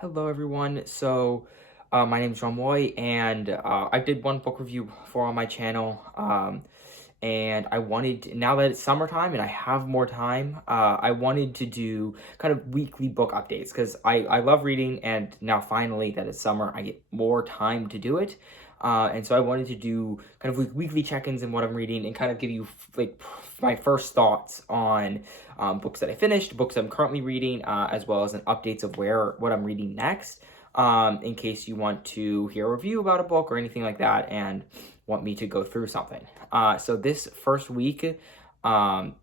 Hello, everyone. My name is John Moy, and I did one book review before on my channel. And I wanted, now that it's summertime and I have more time, I wanted to do kind of weekly book updates because I love reading, and now finally that it's summer, I get more time to do it. And so I wanted to do kind of weekly check-ins in what I'm reading and kind of give you my first thoughts on books that I finished, books I'm currently reading, as well as an updates of what I'm reading next, in case you want to hear a review about a book or anything like that and want me to go through something. So this first week of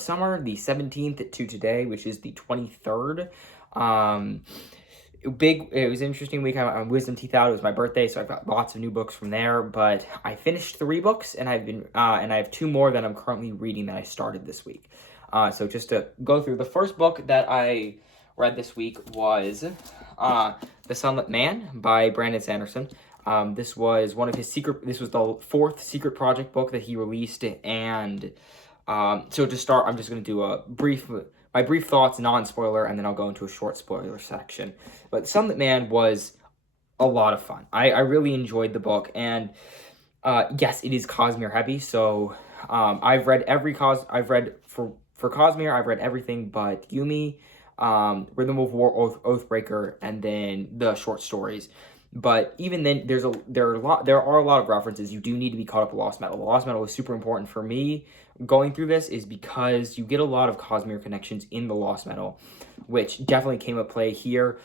summer, the 17th to today, which is the 23rd, it was an interesting week. I wisdom teeth out. It was my birthday, so I've got lots of new books from there. But I finished 3 books, and I have 2 more that I'm currently reading that I started this week. So just to go through, the first book that I read this week was The Sunlit Man by Brandon Sanderson. This was this was the 4th secret project book that he released, and so to start, I'm just going to do my brief thoughts, non-spoiler, and then I'll go into a short spoiler section. But Sunlit Man was a lot of fun. I really enjoyed the book, and yes, it is Cosmere heavy. So I've read for Cosmere, I've read everything but Yumi, Rhythm of War, Oathbreaker, and then the short stories. But even then, there are a lot of references. You do need to be caught up with Lost Metal. The Lost Metal was super important for me going through this, is because you get a lot of Cosmere connections in the Lost Metal, which definitely came at play here.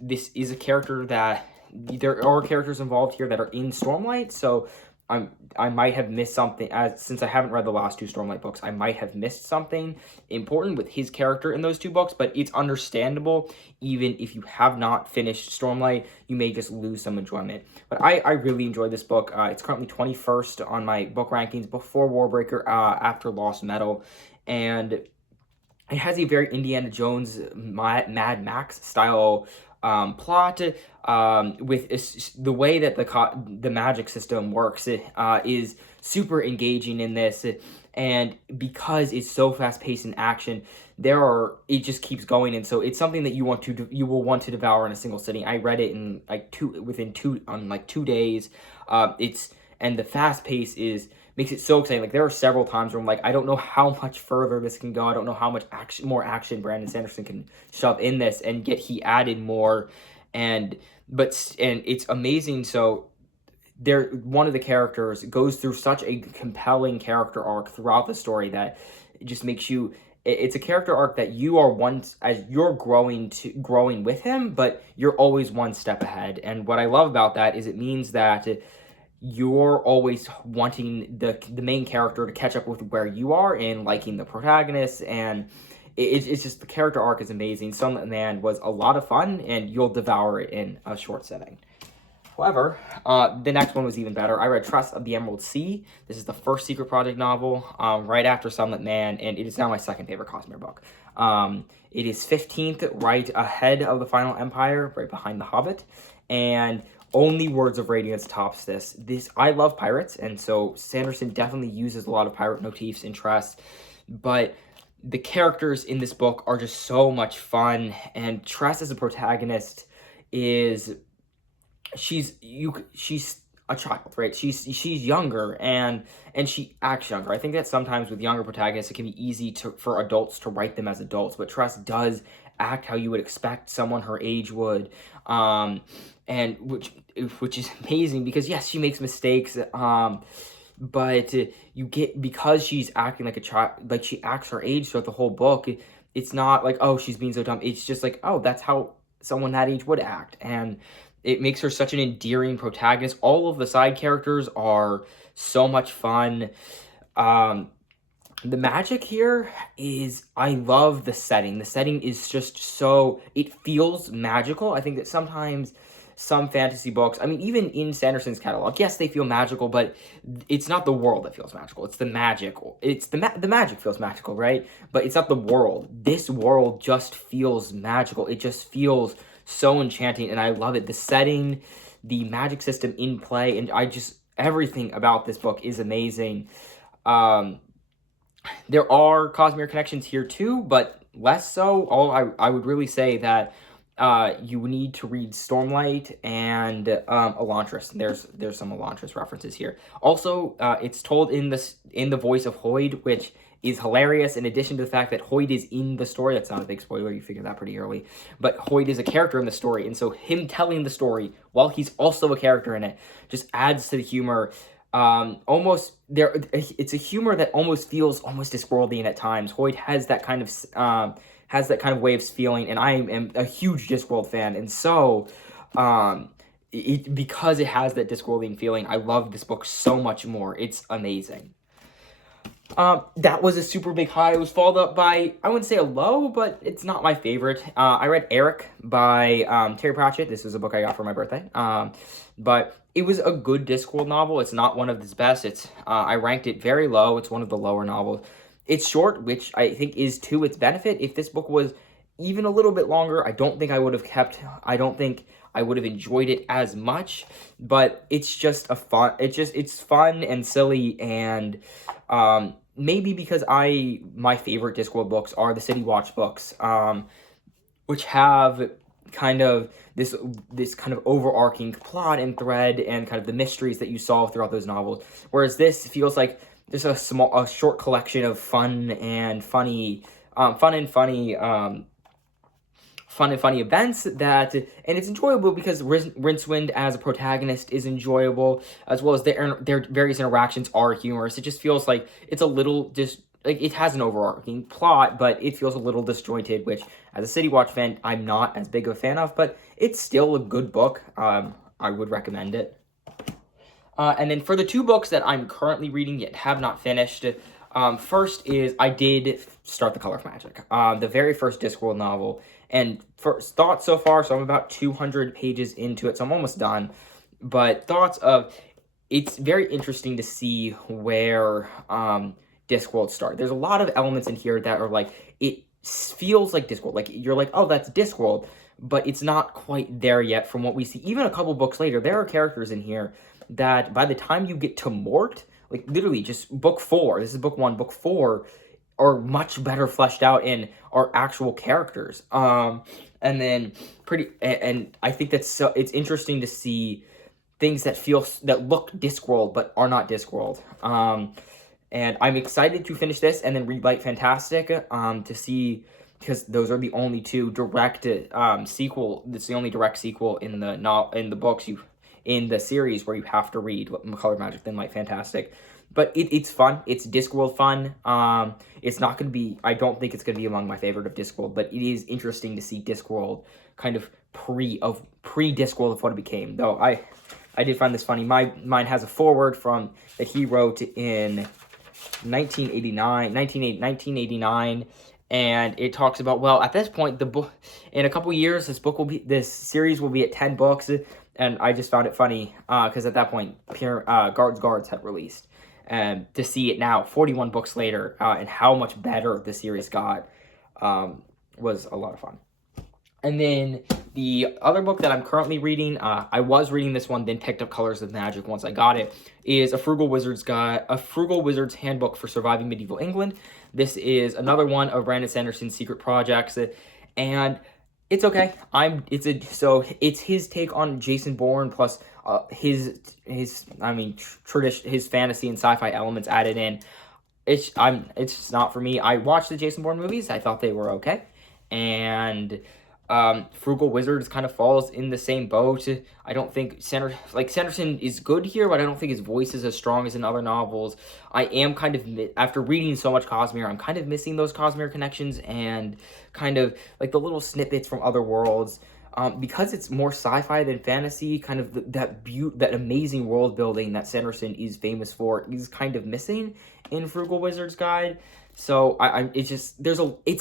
This is a character that there are characters involved here that are in Stormlight, so I might have missed something, since I haven't read the last 2 Stormlight books. I might have missed something important with his character in those 2 books, but it's understandable. Even if you have not finished Stormlight, you may just lose some enjoyment. But I really enjoyed this book. It's currently 21st on my book rankings, before Warbreaker, after Lost Metal, and it has a very Indiana Jones, Mad Max style plot, with the way that the magic system works is super engaging in this, and because it's so fast paced in action, it just keeps going, and so it's something that you will want to devour in a single sitting. I read it in within 2 days. And the fast pace makes it so exciting. Like, there are several times where I'm like, I don't know how much further this can go. I don't know how much more action Brandon Sanderson can shove in this, and yet he added more, and it's amazing. So one of the characters goes through such a compelling character arc throughout the story that it just makes you. It's a character arc that you are as you're growing with him, but you're always one step ahead. And what I love about that is it means that you're always wanting the main character to catch up with where you are and liking the protagonist, and it's just, the character arc is amazing. Sunlit Man was a lot of fun, and you'll devour it in a short setting. However, the next one was even better. I read Tress of the Emerald Sea. This is the first secret project novel, right after Sunlit Man, and it is now my second favorite Cosmere book. It is 15th, right ahead of The Final Empire, right behind The Hobbit, and only Words of Radiance tops this. I love pirates, and so Sanderson definitely uses a lot of pirate motifs in Tress, but the characters in this book are just so much fun, and Tress as a protagonist she's a child, right? She's younger, and she acts younger. I think that sometimes with younger protagonists, it can be easy for adults to write them as adults, but Tress does act how you would expect someone her age would, and which is amazing, because yes, she makes mistakes, but because she's acting like a child, like she acts her age throughout the whole book. It's not like, oh, she's being so dumb. It's just like, oh, that's how someone that age would act, and it makes her such an endearing protagonist. All of the side characters are so much fun. The magic here I love the setting. The setting is just it feels magical. I think that sometimes some fantasy books, I mean, even in Sanderson's catalog, yes, they feel magical, but it's not the world that feels magical. It's the magic. It's the magic feels magical, right? But it's not the world. This world just feels magical. It just feels so enchanting, and I love it. The setting, the magic system in play, and everything about this book is amazing. There are Cosmere connections here too, but less so. I would really say that you need to read Stormlight and Elantris. There's some Elantris references here. Also, it's told in the voice of Hoyd, which is hilarious. In addition to the fact that Hoyd is in the story, that's not a big spoiler. You figured that pretty early. But Hoyd is a character in the story, and so him telling the story while he's also a character in it just adds to the humor. Almost there, it's a humor that almost feels almost Discworldian at times. Hoyd has that kind of way of feeling, and I am a huge Discworld fan, and so because it has that Discworldian feeling, I love this book so much more. It's amazing. That was a super big high. It was followed up by, I wouldn't say a low, but it's not my favorite. I read Eric by Terry Pratchett. This was a book I got for my birthday. But it was a good Discworld novel. It's not one of his best. I ranked it very low. It's one of the lower novels. It's short, which I think is to its benefit. If this book was even a little bit longer, I don't think I would have enjoyed it as much, but it's just it's fun and silly, and maybe because my favorite Discworld books are the City Watch books, which have kind of this kind of overarching plot and thread and kind of the mysteries that you solve throughout those novels, whereas this feels like just a short collection of fun and funny events and it's enjoyable because Rincewind as a protagonist is enjoyable, as well as their various interactions are humorous. It just feels like it's a little like it has an overarching plot, but it feels a little disjointed, which as a City Watch fan, I'm not as big of a fan of, but it's still a good book. I would recommend it. And then for the two books that I'm currently reading yet have not finished, first is I did start The Color of Magic, the very first Discworld novel, and first thoughts so far, so I'm about 200 pages into it, so I'm almost done, but thoughts of, it's very interesting to see where Discworld started. There's a lot of elements in here that are like, it feels like Discworld, like you're like, oh, that's Discworld, but it's not quite there yet from what we see. Even a couple books later, there are characters in here that by the time you get to Mort, like literally just book 4, this is book 1, book 4 are much better fleshed out and are actual characters. And then and I think that's it's interesting to see things that look Discworld but are not Discworld. And I'm excited to finish this and then read Light Fantastic to see, because those are the only two direct sequel. It's the only direct sequel in the books in the series where you have to read Color Magic then Light Fantastic. But it's fun. It's Discworld fun. It's not going to be, I don't think it's going to be among my favorite of Discworld, but it is interesting to see Discworld kind of pre-Discworld of what it became. Though I did find this funny. Mine has a foreword that he wrote in 1989, and it talks about, well, at this point, the book, in a couple years, this series will be at 10 books, and I just found it funny, because at that point, Guards had released, and to see it now, 41 books later, and how much better the series got, was a lot of fun. And then the other book that I'm currently reading, I was reading this one, then picked up Colors of Magic once I got it, is A Frugal Wizard's Handbook for Surviving Medieval England. This is another one of Brandon Sanderson's secret projects, and it's okay. It's his take on Jason Bourne plus his fantasy and sci-fi elements added in. It's just not for me. I watched the Jason Bourne movies. I thought they were okay, and Frugal Wizards kind of falls in the same boat. I don't think Sanderson is good here, but I don't think his voice is as strong as in other novels. I am kind of, after reading so much Cosmere, I'm kind of missing those Cosmere connections and kind of like the little snippets from other worlds. Because it's more sci-fi than fantasy, kind of that amazing world building that Sanderson is famous for is kind of missing in Frugal Wizard's Guide. So it's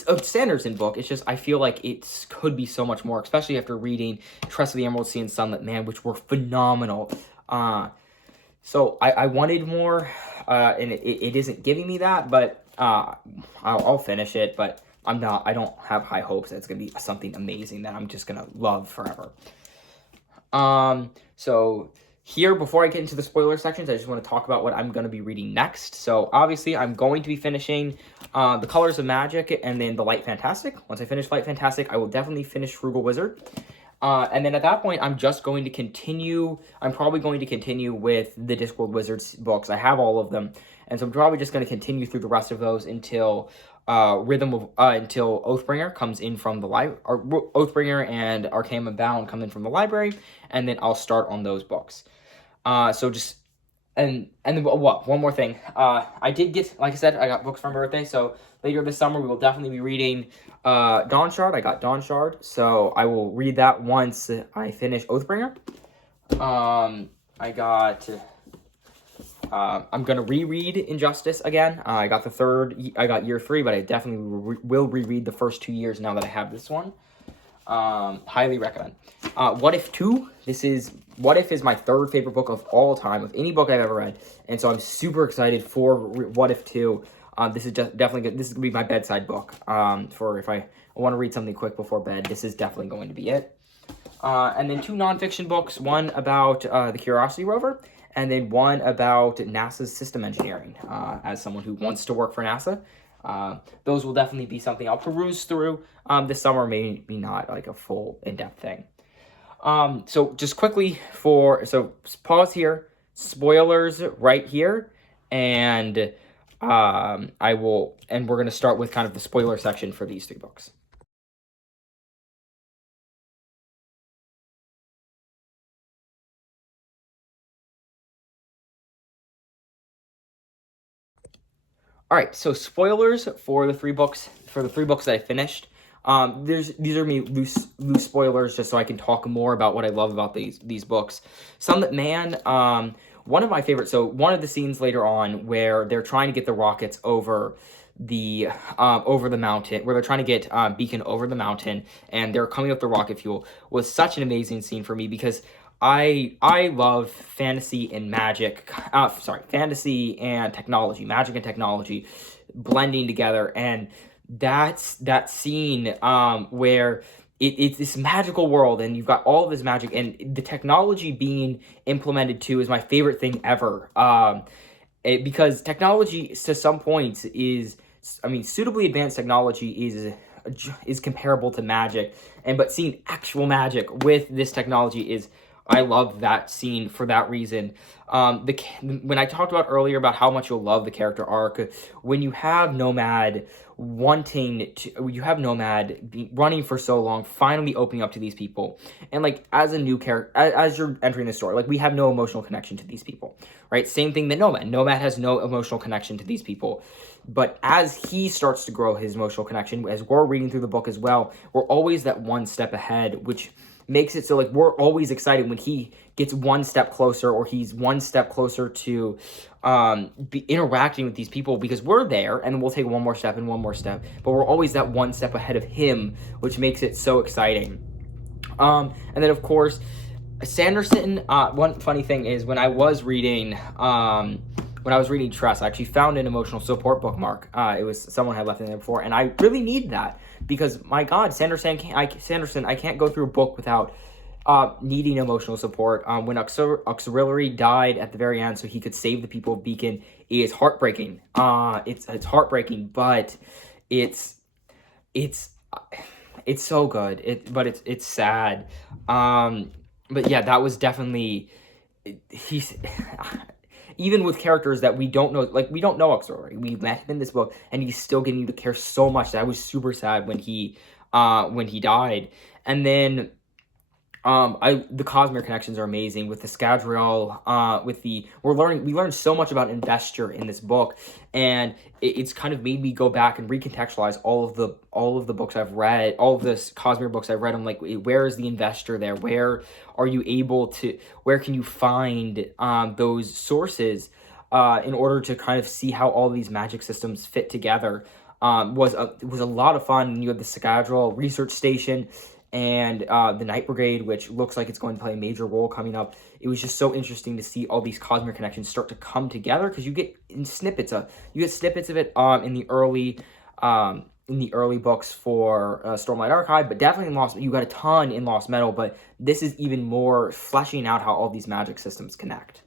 a Sanderson book. It's just, I feel like it could be so much more, especially after reading Tress of the Emerald Sea and Sunlit Man, which were phenomenal. So I wanted more, and it isn't giving me that, but I'll finish it, but I don't have high hopes that it's going to be something amazing that I'm just going to love forever. So here, before I get into the spoiler sections, I just want to talk about what I'm going to be reading next. So obviously, I'm going to be finishing The Colors of Magic and then The Light Fantastic. Once I finish Light Fantastic, I will definitely finish Frugal Wizard. And then at that point, I'm just going to continue. I'm probably going to continue with the Discworld Wizards books. I have all of them, and so I'm probably just going to continue through the rest of those until until Oathbringer comes in from the library, or Oathbringer and Arcane Unbound come in from the library, and then I'll start on those books. So just and then what? One more thing. I did get, like I said, I got books for my birthday. So later this summer, we will definitely be reading Dawn Shard. I got Dawn Shard, so I will read that once I finish Oathbringer. I got. I'm gonna reread Injustice again. I got year 3, but I definitely will reread the first 2 years now that I have this one. Highly recommend. What If 2? What If is my 3rd favorite book of all time, of any book I've ever read, and so I'm super excited for What If 2. This is just definitely good. This is gonna be my bedside book. For if I want to read something quick before bed, this is definitely going to be it. And then 2 nonfiction books. One about the Curiosity rover, and then one about NASA's system engineering. As someone who wants to work for NASA, those will definitely be something I'll peruse through this summer. Maybe not like a full in-depth thing. So just quickly pause here, spoilers right here, and we're going to start with kind of the spoiler section for these 3 books. All right, so spoilers for the 3 books that I finished. These are me loose spoilers, just so I can talk more about what I love about these books. Sunlit Man, one of my favorites. So one of the scenes later on where they're trying to get the rockets over the mountain, where they're trying to get Beacon over the mountain, and they're coming up the rocket fuel, was such an amazing scene for me because I love fantasy and magic. Fantasy and technology, magic and technology blending together, and that's that scene where it's this magical world, and you've got all of this magic, and the technology being implemented too is my favorite thing ever. Because technology to some points suitably advanced technology is comparable to magic, but seeing actual magic with this technology is. I love that scene for that reason. When I talked about earlier about how much you'll love the character arc, when you have Nomad running for so long, finally opening up to these people, and like as a new character, as you're entering the story, like we have no emotional connection to these people, right? Same thing that Nomad has no emotional connection to these people. But as he starts to grow his emotional connection, as we're reading through the book as well, we're always that one step ahead, which makes it so like we're always excited when he gets one step closer, or he's one step closer to be interacting with these people, because we're there and we'll take one more step, but we're always that one step ahead of him, which makes it so exciting. And then of course Sanderson, one funny thing is when I was reading Tress, I actually found an emotional support bookmark. It was someone had left in there before, and I really need that because my God, Sanderson, I can't go through a book without needing emotional support. When Auxiliary died at the very end, so he could save the people of Beacon, is heartbreaking. It's heartbreaking, but it's so good. But it's sad. But yeah, that was definitely he's. Even with characters that we don't know, like we don't know Auxiliary. We met him in this book, and he's still getting you to care so much that I was super sad when he died. And then the Cosmere connections are amazing with the Scadrial, we learned so much about Investor in this book, and it's kind of made me go back and recontextualize all of the books I've read, all of this Cosmere books I've read. I'm like, where is the Investor there? Where can you find those sources in order to kind of see how all these magic systems fit together? Was a lot of fun. You had the Scadrial research station and the Night Brigade, which looks like it's going to play a major role coming up. It was just so interesting to see all these Cosmere connections start to come together, because you get snippets of it in the early in the early books for Stormlight Archive, but definitely in Lost. You got a ton in Lost Metal, but this is even more fleshing out how all these magic systems connect.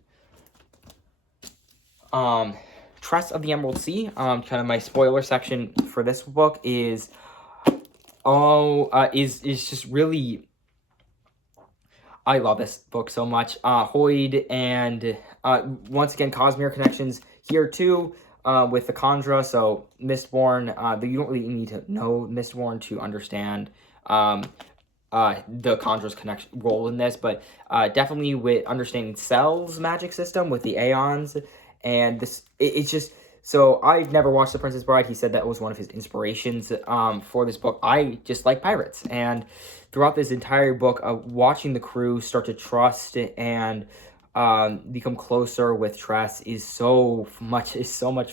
Tress of the Emerald Sea. Kind of my spoiler section for this book is just really. I love this book so much. Hoyd and once again Cosmere connections here too. With the Khandra, so Mistborn, you don't really need to know Mistborn to understand the Khandra's role in this, but definitely with understanding Cell's magic system with the Aeons, and this, it's just, so I've never watched The Princess Bride. He said that was one of his inspirations for this book. I just like pirates, and throughout this entire book, watching the crew start to trust and become closer with Tress is so much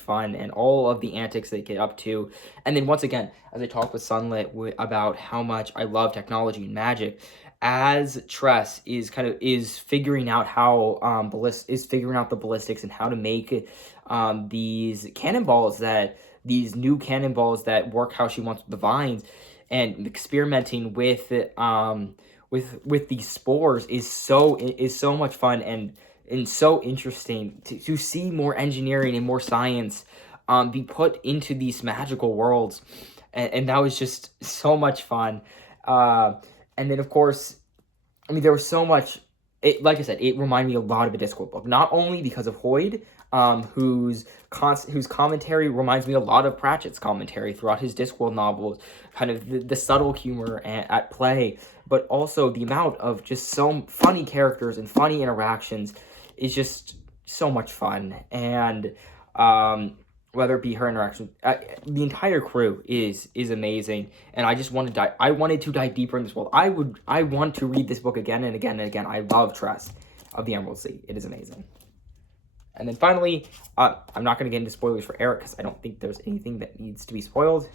fun, and all of the antics they get up to. And then once again, as I talk with Sunlit about how much I love technology and magic, as Tress is figuring out how figuring out the ballistics and how to make these cannonballs, these new cannonballs that work how she wants with the vines, and experimenting with these spores is so much fun and so interesting to see more engineering and more science be put into these magical worlds, and that was just so much fun. And then of course, I mean, there was so much. Like I said, it reminded me a lot of a Discworld book, not only because of Hoyd, whose commentary reminds me a lot of Pratchett's commentary throughout his Discworld novels, kind of the subtle humor at play, but also the amount of just so funny characters and funny interactions is just so much fun. And whether it be her interaction, the entire crew is amazing, and I just wanted to dive deeper in this world. I want to read this book again and again and again. I love Tress of the Emerald Sea. It is amazing. And then finally, I'm not going to get into spoilers for Eric because I don't think there's anything that needs to be spoiled.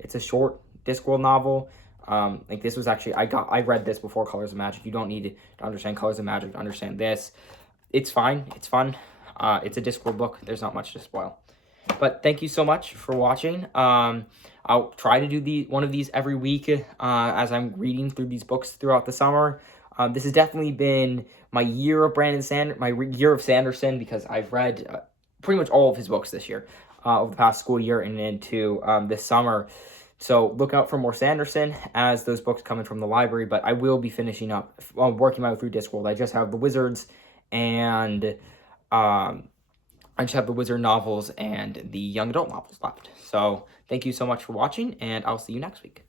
It's a short Discworld novel. Like this was actually, I read this before Colors of Magic. You don't need to understand Colors of Magic to understand this. It's fine. It's fun. It's a Discworld book. There's not much to spoil. But thank you so much for watching. I'll try to do one of these every week as I'm reading through these books throughout the summer. This has definitely been my year of my year of Sanderson, because I've read pretty much all of his books this year, over the past school year and into this summer. So look out for more Sanderson as those books come in from the library, but I will be finishing up, working my way through Discworld. I just have the Wizards and I just have the Wizard novels and the young adult novels left. So thank you so much for watching, and I'll see you next week.